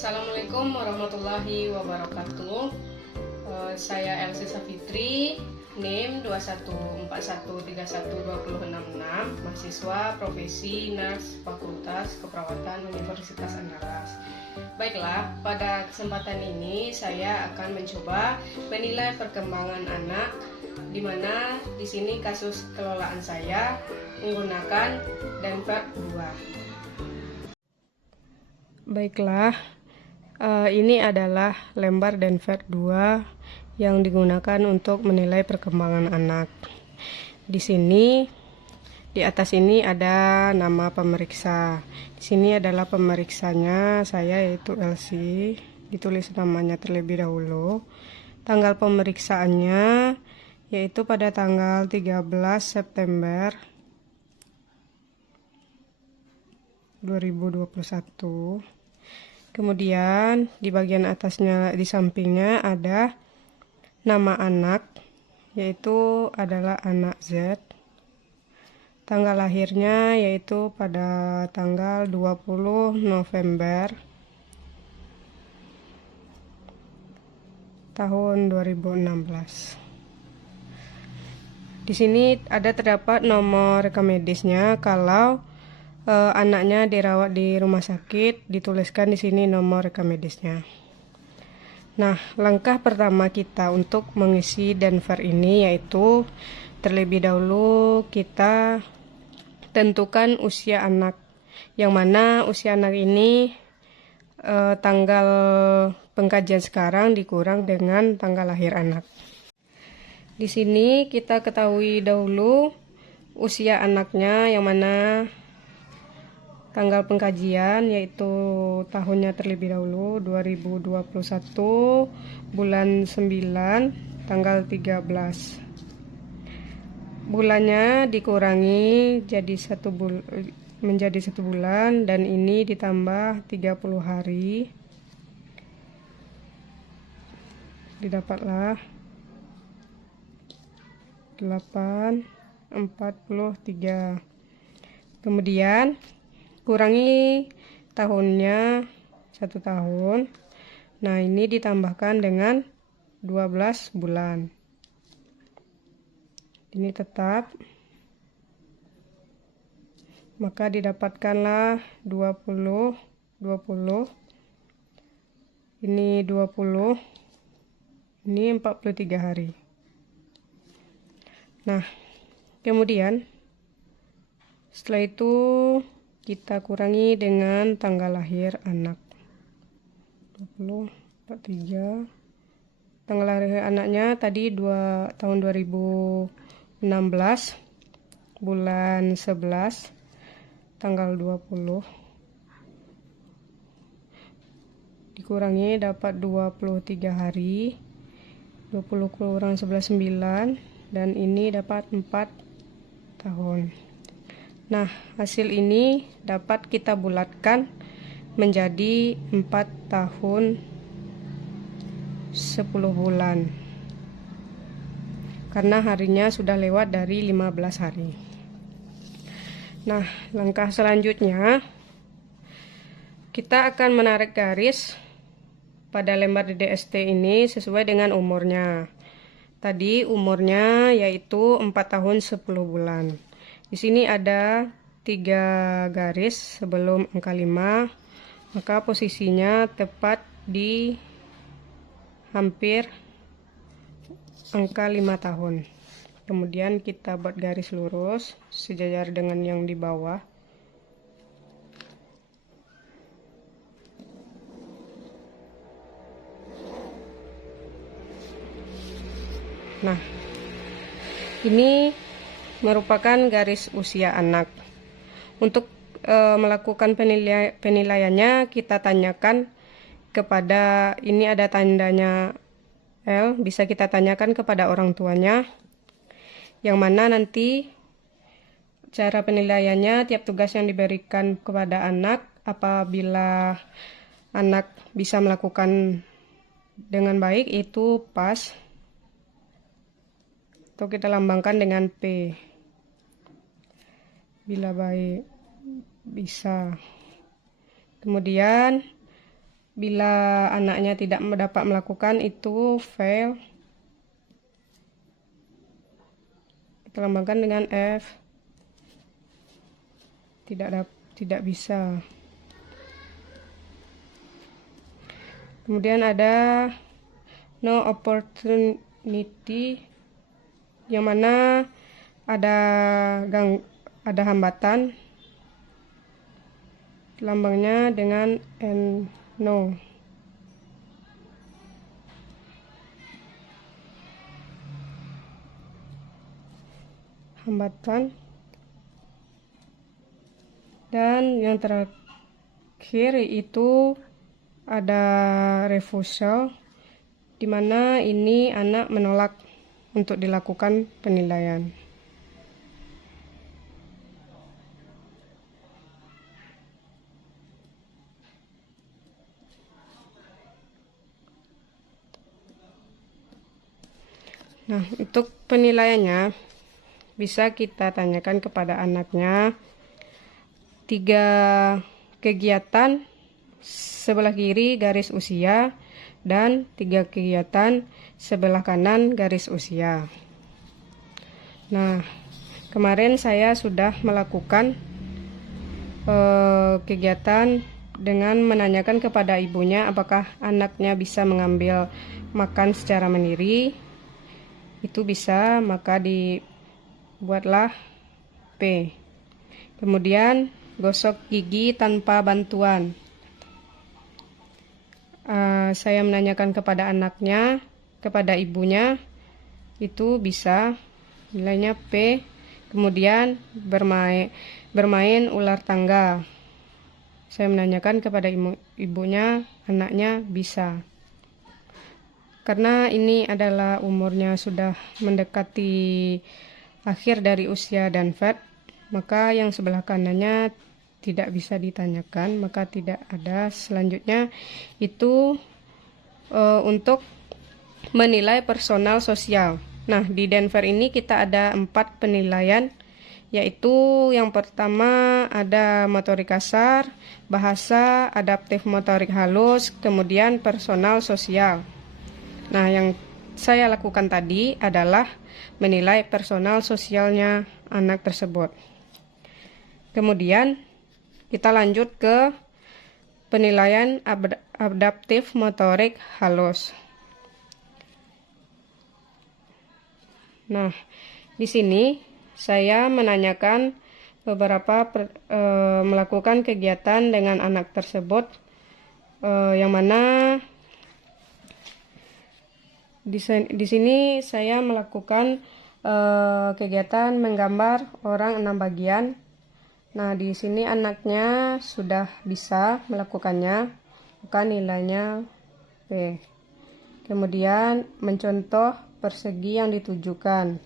Assalamualaikum warahmatullahi wabarakatuh. Saya Elsie Safitri, NIM 2141312066, mahasiswa profesi Nurse Fakultas Keperawatan Universitas Andalas. Baiklah, pada kesempatan ini saya akan mencoba menilai perkembangan anak, di mana di sini kasus kelolaan saya menggunakan Denver 2. Baiklah, ini adalah lembar Denver 2 yang digunakan untuk menilai perkembangan anak. Di sini, di atas ini ada nama pemeriksa. Di sini adalah pemeriksanya, saya yaitu Elsie. Ditulis namanya terlebih dahulu. Tanggal pemeriksaannya yaitu pada tanggal 13 September 2021. Kemudian di bagian atasnya, di sampingnya ada nama anak, yaitu adalah anak Z. Tanggal lahirnya yaitu pada tanggal 20 November tahun 2016. Di sini terdapat nomor rekam medisnya. Kalau anaknya dirawat di rumah sakit, dituliskan di sini nomor rekam medisnya. Nah, langkah pertama kita untuk mengisi Denver ini yaitu terlebih dahulu kita tentukan usia anak, yang mana usia anak ini tanggal pengkajian sekarang dikurang dengan tanggal lahir anak. Di sini kita ketahui dahulu usia anaknya, yang mana tanggal pengkajian yaitu tahunnya terlebih dahulu 2021 bulan 9 tanggal 13. Bulannya dikurangi menjadi 1 bulan, dan ini ditambah 30 hari. Didapatlah 843. Kemudian kurangi tahunnya 1 tahun. Nah, ini ditambahkan dengan 12 bulan. Ini tetap. Maka didapatkanlah 20. Ini 20. Ini 43 hari. Nah, kemudian setelah itu kita kurangi dengan tanggal lahir anak. 43. Tanggal lahir anaknya tadi tahun 2016 bulan 11 tanggal 20. Dikurangi dapat 23 hari. 20 kurang 11 9, dan ini dapat 4 tahun. Nah, hasil ini dapat kita bulatkan menjadi 4 tahun 10 bulan. Karena harinya sudah lewat dari 15 hari. Nah, langkah selanjutnya kita akan menarik garis pada lembar DDST ini sesuai dengan umurnya. Tadi umurnya yaitu 4 tahun 10 bulan. Di sini ada 3 garis sebelum angka 5, maka posisinya tepat di hampir angka 5 tahun. Kemudian kita buat garis lurus sejajar dengan yang di bawah. Nah, ini merupakan garis usia anak. Untuk melakukan penilaiannya, kita tanyakan kepada, ini ada tandanya L, bisa kita tanyakan kepada orang tuanya, yang mana nanti cara penilaiannya tiap tugas yang diberikan kepada anak, apabila anak bisa melakukan dengan baik itu pas, atau kita lambangkan dengan P. Bila baik bisa. Kemudian Bila anaknya tidak dapat melakukan, itu fail. Kita lambangkan dengan F. Tidak bisa. Kemudian ada no opportunity, yang mana ada hambatan. Lambangnya dengan N, no. Hambatan. Dan yang terakhir itu ada refusal, di mana ini anak menolak untuk dilakukan penilaian. Nah, untuk penilaiannya bisa kita tanyakan kepada anaknya 3 kegiatan sebelah kiri garis usia dan 3 kegiatan sebelah kanan garis usia. Nah, kemarin saya sudah melakukan kegiatan dengan menanyakan kepada ibunya apakah anaknya bisa mengambil makan secara mandiri. Itu bisa, maka dibuatlah P. Kemudian gosok gigi tanpa bantuan. Saya menanyakan kepada anaknya, kepada ibunya, itu bisa, nilainya P. Kemudian bermain ular tangga. Saya menanyakan kepada ibunya, anaknya bisa. Karena ini adalah umurnya sudah mendekati akhir dari usia dan vet, maka yang sebelah kanannya tidak bisa ditanyakan, maka tidak ada. Selanjutnya itu untuk menilai personal sosial. Nah, di Denver ini kita ada 4 penilaian, yaitu yang pertama ada motorik kasar, bahasa, adaptif motorik halus, kemudian personal sosial. Nah, yang saya lakukan tadi adalah menilai personal sosialnya anak tersebut. Kemudian kita lanjut ke penilaian adaptif motorik halus. Nah, di sini saya menanyakan beberapa melakukan kegiatan dengan anak tersebut, yang mana di sini saya melakukan kegiatan menggambar orang 6 bagian. Nah, di sini anaknya sudah bisa melakukannya, maka nilainya P. Kemudian mencontoh persegi yang ditujukan,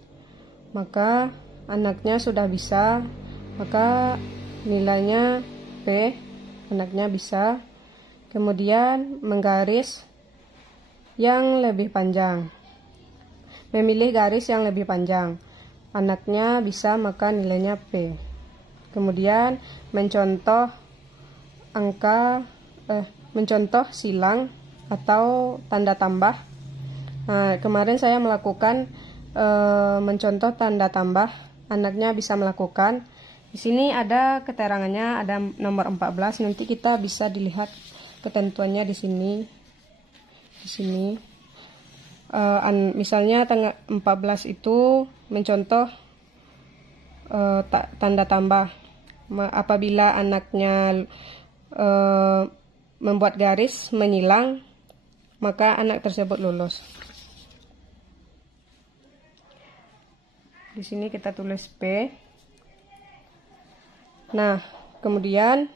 maka anaknya sudah bisa, maka nilainya P, anaknya bisa. Kemudian menggaris yang lebih panjang, memilih garis yang lebih panjang, anaknya bisa, maka nilainya P. Kemudian mencontoh mencontoh silang atau tanda tambah. Nah, kemarin saya melakukan mencontoh tanda tambah, anaknya bisa melakukan. Di sini ada keterangannya, ada nomor 14. Nanti kita bisa dilihat ketentuannya di sini. Misalnya tanggal 14 itu mencontoh tanda tambah. Apabila anaknya membuat garis menyilang, maka anak tersebut lulus. Di sini kita tulis P. Nah, kemudian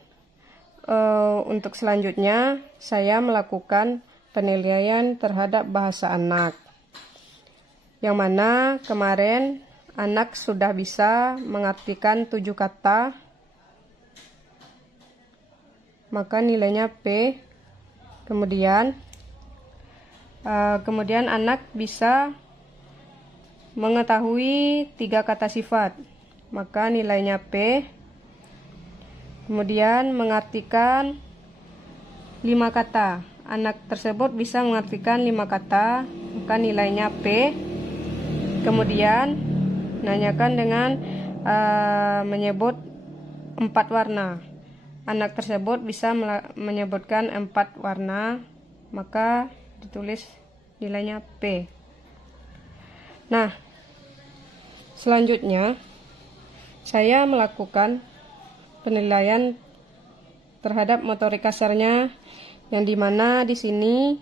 untuk selanjutnya saya melakukan penilaian terhadap bahasa anak, yang mana kemarin anak sudah bisa mengartikan 7 kata, maka nilainya P. Kemudian anak bisa mengetahui 3 kata sifat, maka nilainya P. Kemudian mengartikan 5 kata. Anak tersebut bisa mengartikan 5 kata, maka nilainya P. Kemudian nanyakan dengan menyebut 4 warna. Anak tersebut bisa menyebutkan 4 warna, maka ditulis nilainya P. Nah, selanjutnya saya melakukan penilaian terhadap motorik kasarnya, yang dimana di sini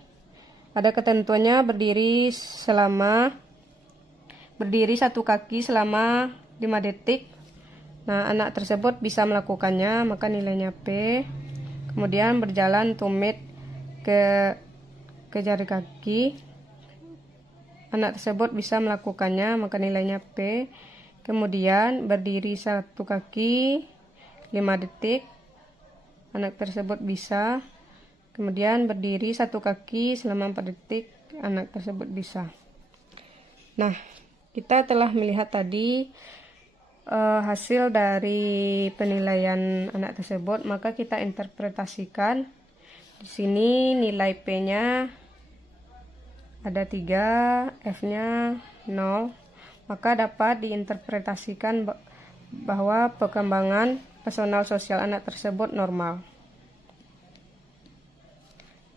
ada ketentuannya berdiri satu kaki selama 5 detik. Nah, anak tersebut bisa melakukannya, maka nilainya P. Kemudian berjalan tumit ke jari kaki. Anak tersebut bisa melakukannya, maka nilainya P. Kemudian berdiri satu kaki 5 detik. Anak tersebut bisa. Kemudian berdiri satu kaki selama 4 detik. Anak tersebut bisa. Nah, kita telah melihat tadi hasil dari penilaian anak tersebut, maka kita interpretasikan. Di sini nilai P-nya ada 3, F-nya 0, maka dapat diinterpretasikan bahwa perkembangan personal sosial anak tersebut normal.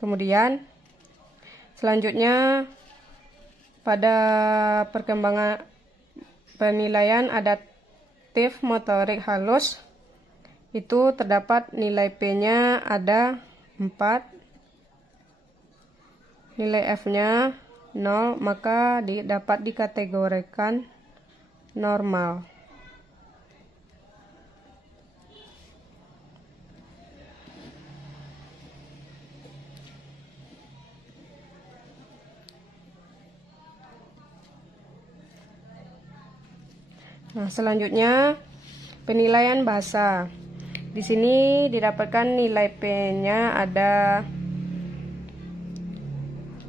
Kemudian selanjutnya pada perkembangan penilaian adaptif motorik halus itu terdapat nilai P-nya ada 4, nilai F-nya 0, maka dapat dikategorikan normal. Nah, selanjutnya penilaian bahasa. Di sini didapatkan nilai P-nya ada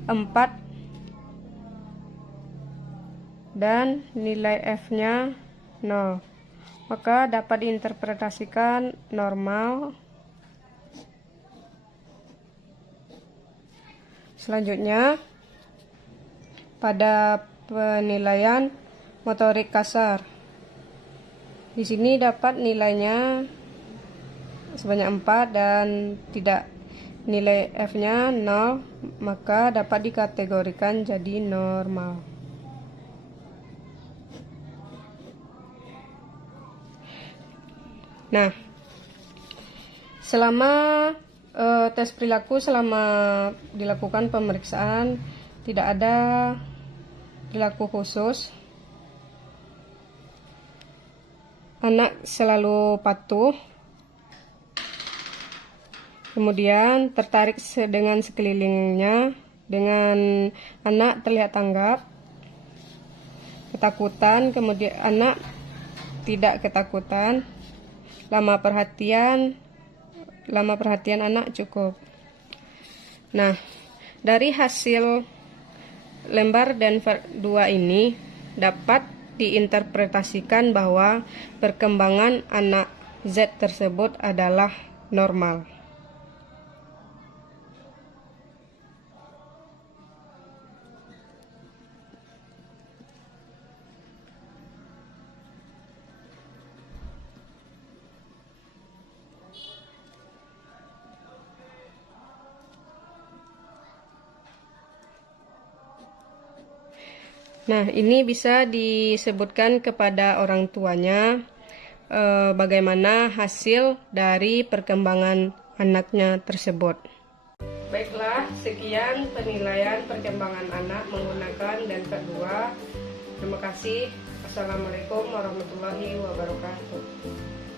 4 dan nilai F-nya 0. Maka dapat diinterpretasikan normal. Selanjutnya pada penilaian motorik kasar. Di sini dapat nilainya sebanyak 4 dan tidak nilai F-nya 0, maka dapat dikategorikan jadi normal. Nah, selama tes perilaku, selama dilakukan pemeriksaan, tidak ada perilaku khusus. Anak selalu patuh, kemudian tertarik dengan sekelilingnya, dengan anak terlihat tanggap, ketakutan, kemudian anak tidak ketakutan, lama perhatian anak cukup. Nah, dari hasil lembar Denver 2 ini dapat diinterpretasikan bahwa perkembangan anak Z tersebut adalah normal. Nah, ini bisa disebutkan kepada orang tuanya bagaimana hasil dari perkembangan anaknya tersebut. Baiklah, sekian penilaian perkembangan anak menggunakan Denver 2. Terima kasih. Assalamualaikum warahmatullahi wabarakatuh.